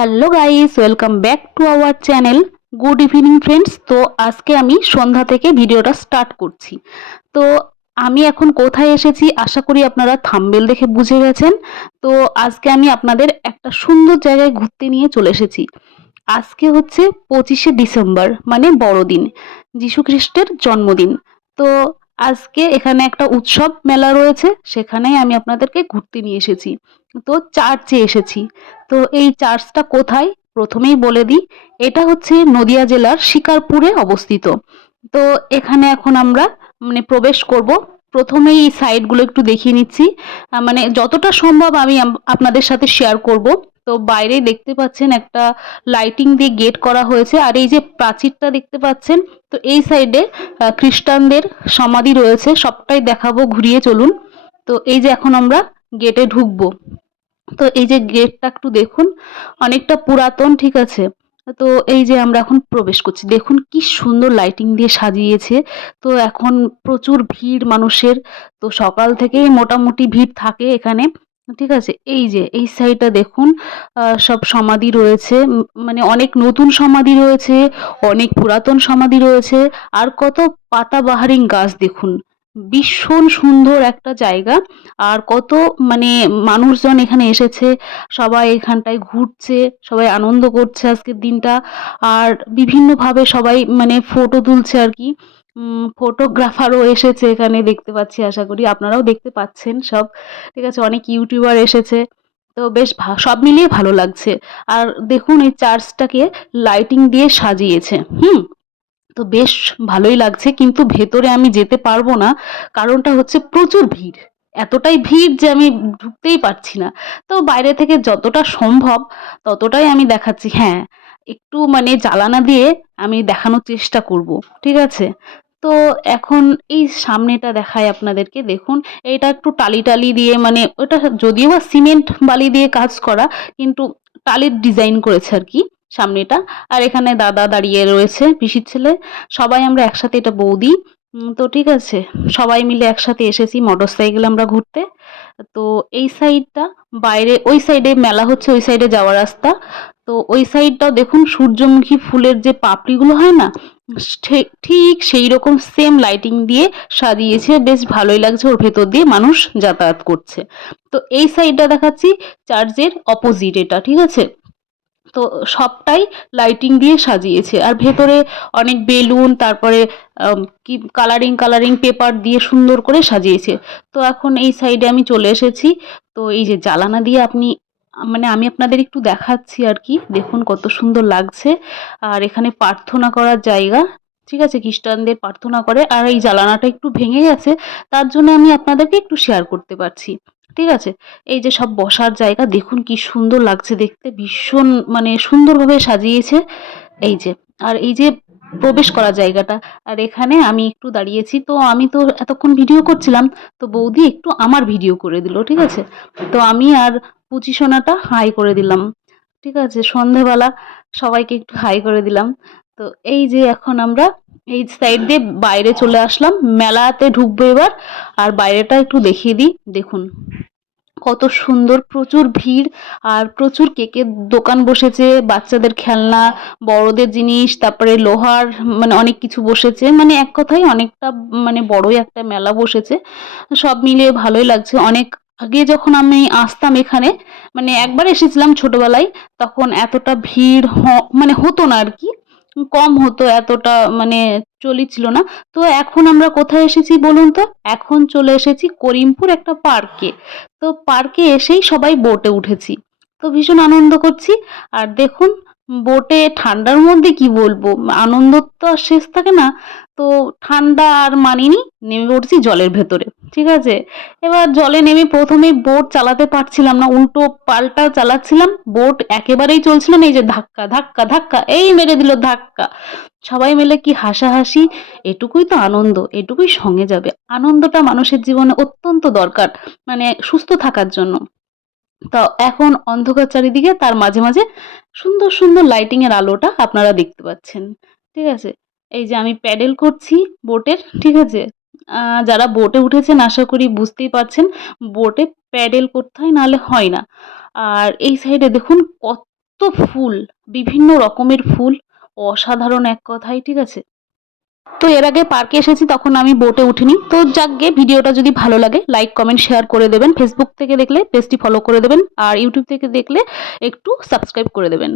Hello guys, welcome back to our channel. Good evening friends. তো আজকে আমি সন্ধ্যা থেকে ভিডিওটা স্টার্ট করছি। তো আমি এখন কোথায় এসেছি আশা করি আপনারা থাম্বনেল দেখে বুঝে গেছেন। তো আজকে আমি আপনাদের একটা সুন্দর জায়গায় ঘুরতে নিয়ে চলে এসেছি। আজকে হচ্ছে 25শে ডিসেম্বর, মানে বড়দিন, যীশু খ্রিস্টের জন্মদিন। তো আজকে এখানে একটা উৎসব মেলা রয়েছে, সেখানেই আমি আপনাদেরকে ঘুরতে নিয়ে এসেছি। তো চার্চে এসেছি। তো এই চার্চটা কোথায় প্রথমেই বলে দিই, এটা হচ্ছে নদিয়া জেলার শিকারপুরে অবস্থিত। তো এখানে এখন আমরা প্রবেশ করব। প্রথমেই এই সাইডগুলো একটু দেখিয়ে নিচ্ছি, মানে যতটা সম্ভব আমি আপনাদের সাথে শেয়ার করব। তো বাইরে দেখতে পাচ্ছেন একটা লাইটিং দিয়ে গেট করা হয়েছে, আর এই যে প্রাচীরটা দেখতে পাচ্ছেন, তো এই সাইডে খ্রিস্টানদের সমাধি রয়েছে, সবটাই দেখাবো, ঘুরিয়ে চলুন। তো এই যে এখন আমরা গেটে ঢুকবো। তো এই যে গেটটা একটু দেখুন, অনেকটা পুরাতন, ঠিক আছে। তো এই যে আমরা এখন প্রবেশ করছি, দেখুন কি সুন্দর লাইটিং দিয়ে সাজিয়েছে। তো এখন প্রচুর ভিড় মানুষের। তো সকাল থেকেই মোটামুটি ভিড় থাকে এখানে, ঠিক আছে। এই যে এই সাইডটা দেখুন, সব সমাধি রয়েছে, মানে অনেক নতুন সমাধি রয়েছে, অনেক পুরাতন সমাধি রয়েছে, আর কত পাতাবাহারিং গাছ দেখুন। ভীষণ সুন্দর একটা জায়গা। আর কত মানে মানুষজন এখানে এসেছে, সবাই এখানটায় ঘুরছে, সবাই আনন্দ করছে আজকের দিনটা। আর বিভিন্নভাবে সবাই ফটো তুলছে আর কি। ফটোগ্রাফারও এসেছে এখানে, দেখতে পাচ্ছি, আশা করি আপনারাও দেখতে পাচ্ছেন সব, ঠিক আছে। অনেক ইউটিউবার এসেছে। তো বেশ সব মিলিয়ে ভালো লাগছে। আর দেখুন এই চার্চটাকে লাইটিং দিয়ে সাজিয়েছে। তো বেশ ভালোই লাগছে, কিন্তু ভেতরে আমি যেতে পারবো না। কারণটা হচ্ছে প্রচুর ভিড়। এতটাই ভিড় যে আমি ঢুকতেই পারছি না। তো বাইরে থেকে যতটা সম্ভব ততটাই আমি দেখাচ্ছি। হ্যাঁ, একটু জানালা দিয়ে আমি দেখানোর চেষ্টা করব, ঠিক আছে। তো এখন এই সামনেটা দেখাই আপনাদেরকে, দেখুন। এটা একটু টালি টালি দিয়ে, ওটা যদিও বা সিমেন্ট বালি দিয়ে কাজ করা, কিন্তু টালির ডিজাইন করেছে আর কি সামনেটা। আর এখানে দাদা দাঁড়িয়ে রয়েছে, পিসির ছেলে, সবাই আমরা একসাথে, এটা বৌদি। তো ঠিক আছে, সবাই মিলে একসাথে এসেছি মোটরসাইকেল আমরা ঘুরতে। তো এই সাইডটা, বাইরে ওই সাইডে মেলা হচ্ছে, ওই সাইডে যাওয়ার রাস্তা। তো ওই সাইডটাও দেখুন, সূর্যমুখী ফুলের যে পাপড়িগুলো হয় না, ঠিক সেই রকম সেম লাইটিং দিয়ে সাজিয়েছে, বেশ ভালোই লাগছে। ওর ভেতর দিয়ে মানুষ যাতায়াত করছে। তো এই সাইডটা দেখাচ্ছি, চার্চের অপোজিট এটা, ঠিক আছে। তো সবটাই লাইটিং দিয়ে সাজিয়েছে, আর ভেতরে অনেক বেলুন, তারপরে কি কালারিং কালারিং পেপার দিয়ে সুন্দর করে সাজিয়েছে। তো এখন এই সাইডে আমি চলে এসেছি। তো এই যে জানালা দিয়ে আপনি, আমি আপনাদের একটু দেখাচ্ছি আর কি, দেখুন কত সুন্দর লাগছে। আর এখানে প্রার্থনা করার জায়গা, ঠিক আছে, খ্রিস্টানদের প্রার্থনা করে। আর এই জানালাটা একটু ভেঙে গেছে, তার জন্য আমি আপনাদেরকে একটু শেয়ার করতে পারছি, ঠিক আছে। এই যে সব বসার জায়গা, দেখুন কি সুন্দর লাগছে দেখতে, ভীষণ সুন্দরভাবে সাজিয়েছে। এই যে, আর এই যে প্রবেশ করা জায়গাটা, আর এখানে আমি একটু দাঁড়িয়েছি। তো আমি তো এতক্ষণ ভিডিও করছিলাম, তো বৌদি একটু আমার ভিডিও করে দিল, ঠিক আছে। তো আমি আর পুচি সোনাটা হাই করে দিলাম, ঠিক আছে। সন্ধেবেলা সবাইকে একটু হাই করে দিলাম। তো এই যে এখন আমরা এই সাইড দিয়ে বাইরে চলে আসলাম, মেলাতে ঢুকবো এবার। আর বাইরেটা একটু দেখিয়ে দিই, দেখুন কত সুন্দর, প্রচুর ভিড়। আর প্রচুর কেকের দোকান বসেছে, বাচ্চাদের খেলনা, বড়দের জিনিস, তারপরে লোহার অনেক কিছু বসেছে, এক কথায় অনেকটা বড়ই একটা মেলা বসেছে। সব মিলিয়ে ভালোই লাগছে। অনেক আগে যখন আমি আসতাম এখানে, একবার এসেছিলাম ছোটবেলায়, তখন এতটা ভিড় হতো না আর কি, কম হতো, এতটা চলিছিল না। তো এখন আমরা কোথায় এসেছি বলুন তো, এখন চলে এসেছি করিমপুর একটা পার্কে। তো পার্কে এসেই সবাই বোটে উঠেছি। তো ভীষণ আনন্দ করছি। আর দেখুন, বোটে ঠান্ডার মধ্যে কি বলবো, আনন্দ তো আর শেষ থাকে না। তো ঠান্ডা আর মানিনি, নেমে পড়ছি জলের ভেতরে, ঠিক আছে। এবার জলে নেমে প্রথমেই বোট চালাতে পারছিলাম না, উল্টো পাল্টা চালাচ্ছিলাম, বোট একেবারেই চলছিল না। এই যে ধাক্কা ধাক্কা ধাক্কা, এই মেরে দিল ধাক্কা। সবাই মিলে কি হাসাহাসি। এটুকুই তো আনন্দ, এটুকুই সঙ্গে যাবে। আনন্দটা মানুষের জীবনে অত্যন্ত দরকার, সুস্থ থাকার জন্য। তো এখন অন্ধকার চারিদিকে, তার মাঝে মাঝে সুন্দর সুন্দর লাইটিং এর আলোটা আপনারা দেখতে পাচ্ছেন, ঠিক আছে। এই যে আমি প্যাডেল করছি বোটের, ঠিক আছে। যারা বোটে উঠেছেন আশা করি বুঝতেই পারছেন, বোটে প্যাডেল করতে হয়, নাহলে হয় না। আর এই সাইডে দেখুন কত ফুল, বিভিন্ন রকমের ফুল, অসাধারণ এক কথায়, ঠিক আছে। তো এর আগে পার্কে এসেছি, তখন আমি বোটে উঠিনি। তো যাকগে, ভিডিওটা যদি ভালো লাগে লাইক কমেন্ট শেয়ার করে দেবেন। ফেসবুক থেকে দেখলে পেজটি ফলো করে দেবেন, আর ইউটিউব থেকে দেখলে একটু সাবস্ক্রাইব করে দেবেন।